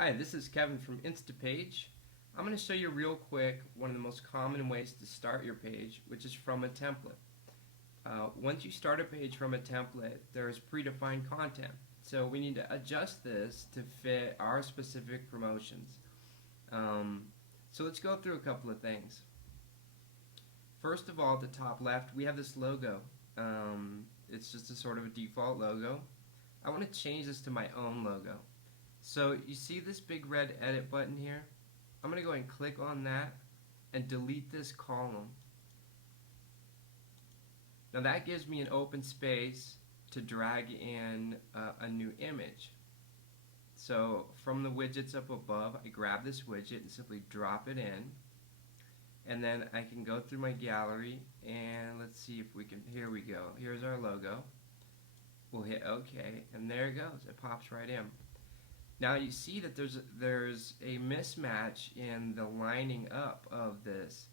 Hi, this is Kevin from Instapage. I'm going to show you real quick one of the most common ways to start your page, which is from a template. Once you start a page from a template, there's predefined content. So we need to adjust this to fit our specific promotions. So let's go through a couple of things. First of all, at the top left, we have this logo. It's just a sort of a default logo. I want to change this to my own logo. So you see this big red edit button here? I'm going to go ahead and click on that and delete this column. Now that gives me an open space to drag in a new image. So from the widgets up above, I grab this widget and simply drop it in. And then I can go through my gallery and let's see if we can, here we go. Here's our logo. We'll hit OK and there it goes. It pops right in. Now you see that there's a mismatch in the lining up of this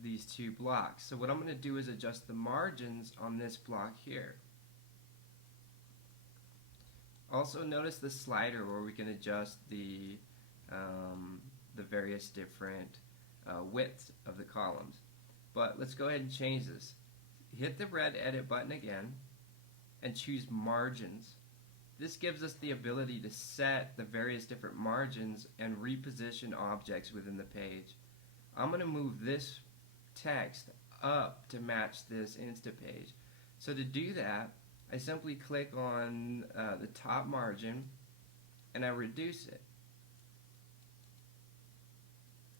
these two blocks. So what I'm going to do is adjust the margins on this block here. Also notice the slider where we can adjust the various different widths of the columns. But let's go ahead and change this. Hit the red edit button again and choose margins. This gives us the ability to set the various different margins and reposition objects within the page. I'm going to move this text up to match this Instapage. So to do that, I simply click on the top margin and I reduce it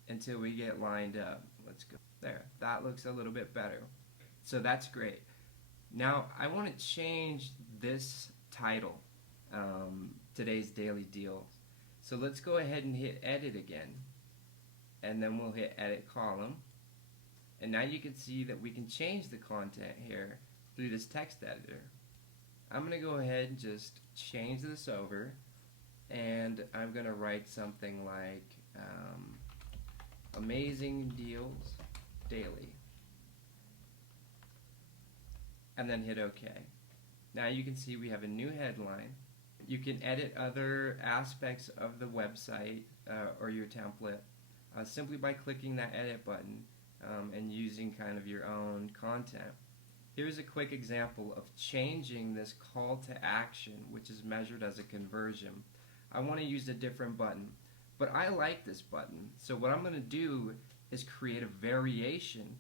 until we get lined up. Let's go there. That looks a little bit better. So that's great. Now I want to change this title. Today's daily deal. So let's go ahead and hit edit again and then we'll hit edit column, and now you can see that we can change the content here through this text editor. I'm going to go ahead and just change this over and I'm going to write something like amazing deals daily and then hit OK. Now you can see we have a new headline. You can edit other aspects of the website or your template simply by clicking that edit button and using kind of your own content. Here's a quick example of changing this call to action, which is measured as a conversion. I want to use a different button, but I like this button. So what I'm going to do is create a variation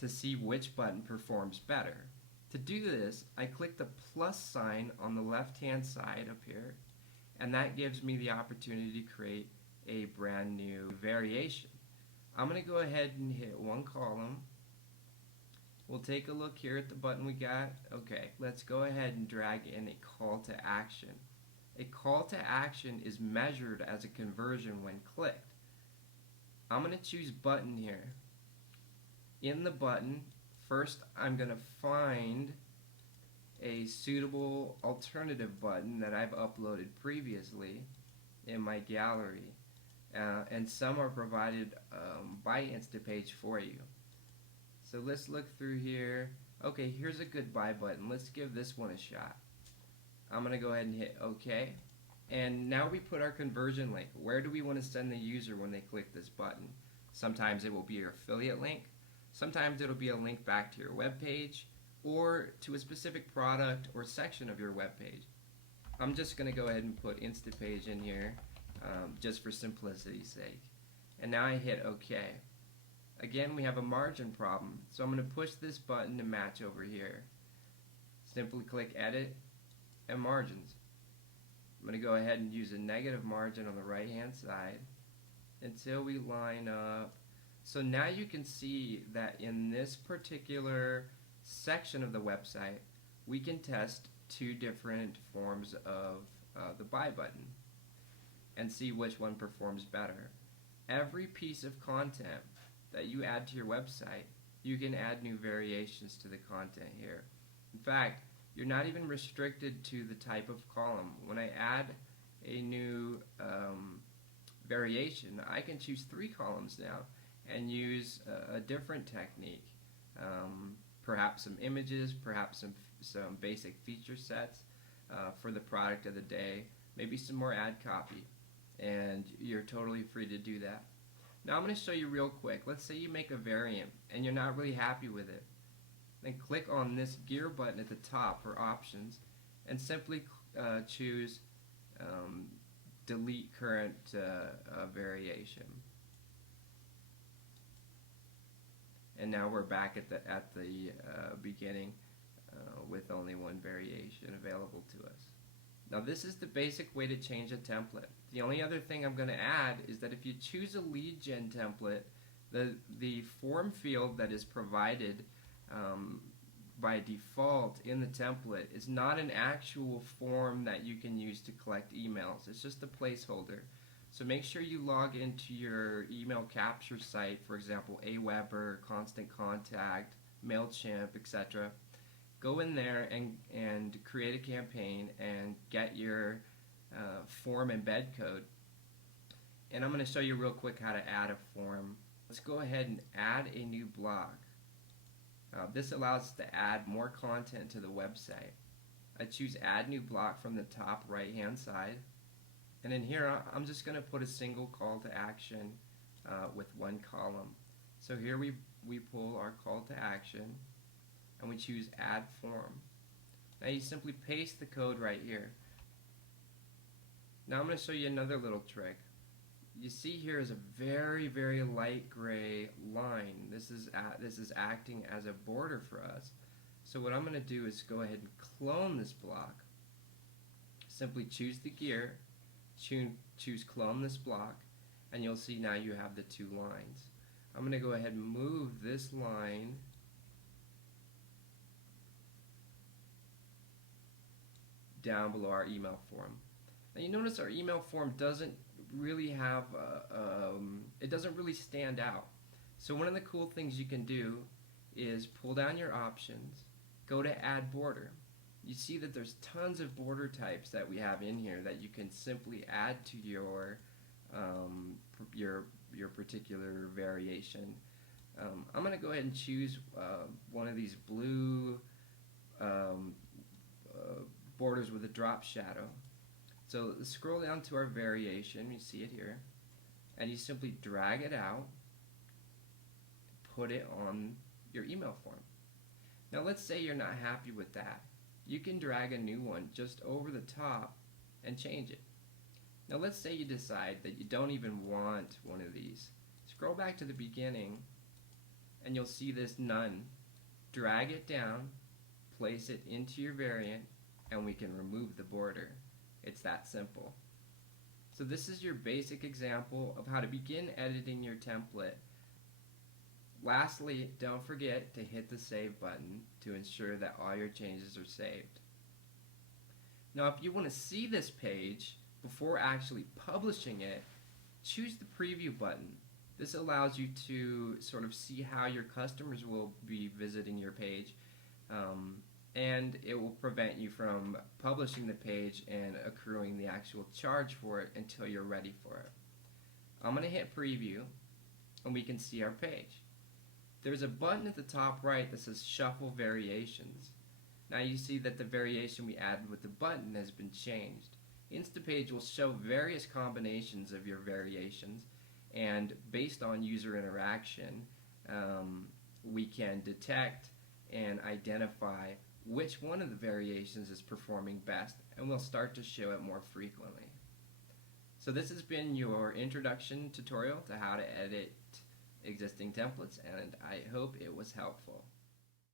to see which button performs better. To do this, I click the plus sign on the left-hand side up here, and that gives me the opportunity to create a brand new variation. I'm going to go ahead and hit one column. We'll take a look here at the button we got. Okay, let's go ahead and drag in a call to action. A call to action is measured as a conversion when clicked. I'm going to choose button here. In the button, first, I'm going to find a suitable alternative button that I've uploaded previously in my gallery, and some are provided by Instapage for you. So let's look through here. Okay, here's a goodbye button. Let's give this one a shot. I'm going to go ahead and hit OK. And now we put our conversion link. Where do we want to send the user when they click this button? Sometimes it will be your affiliate link. Sometimes it'll be a link back to your web page or to a specific product or section of your web page. I'm just going to go ahead and put Instapage in here just for simplicity's sake. And now I hit OK. Again, we have a margin problem, so I'm going to push this button to match over here. Simply click Edit and Margins. I'm going to go ahead and use a negative margin on the right hand side until we line up. So now you can see that in this particular section of the website, we can test two different forms of the buy button and see which one performs better. Every piece of content that you add to your website, you can add new variations to the content here. In fact, you're not even restricted to the type of column. When I add a new variation, I can choose 3 columns now and use a different technique. Perhaps some images, perhaps some basic feature sets for the product of the day. maybe some more ad copy, and you're totally free to do that. Now I'm going to show you real quick. Let's say you make a variant and you're not really happy with it. Then click on this gear button at the top for options and simply choose delete current variation. And now we're back at the beginning with only one variation available to us. Now this is the basic way to change a template. The only other thing I'm going to add is that if you choose a lead gen template, the form field that is provided by default in the template is not an actual form that you can use to collect emails. It's just a placeholder. So make sure you log into your email capture site, for example, Aweber, Constant Contact, MailChimp, etc. Go in there and create a campaign and get your form embed code. And I'm going to show you real quick how to add a form. Let's go ahead and add a new block. This allows us to add more content to the website. I choose Add New Block from the top right hand side. And in here I'm just going to put a single call to action with one column. So here we pull our call to action and we choose Add Form. Now you simply paste the code right here. Now I'm going to show you another little trick. You see here is a very, very light gray line. This is acting as a border for us. So what I'm going to do is go ahead and clone this block. Simply choose the gear, choose clone this block, and you'll see now you have the two lines. I'm going to go ahead and move this line down below our email form. Now you notice our email form doesn't really have it doesn't really stand out. So one of the cool things you can do is pull down your options, go to add border. You see that there's tons of border types that we have in here that you can simply add to your particular variation. I'm going to go ahead and choose one of these blue borders with a drop shadow. So scroll down to our variation, you see it here, and you simply drag it out, put it on your email form. Now let's say you're not happy with that. You can drag a new one just over the top and change it. Now let's say you decide that you don't even want one of these. Scroll back to the beginning and you'll see this none. Drag it down, place it into your variant, and we can remove the border. It's that simple. So this is your basic example of how to begin editing your template. Lastly, don't forget to hit the save button to ensure that all your changes are saved. Now if you want to see this page before actually publishing it, choose the preview button. This allows you to sort of see how your customers will be visiting your page, and it will prevent you from publishing the page and accruing the actual charge for it until you're ready for it. I'm going to hit preview and we can see our page. There's a button at the top right that says Shuffle Variations. Now you see that the variation we added with the button has been changed. Instapage will show various combinations of your variations, and based on user interaction we can detect and identify which one of the variations is performing best, and we'll start to show it more frequently. So this has been your introduction tutorial to how to edit existing templates, and I hope it was helpful.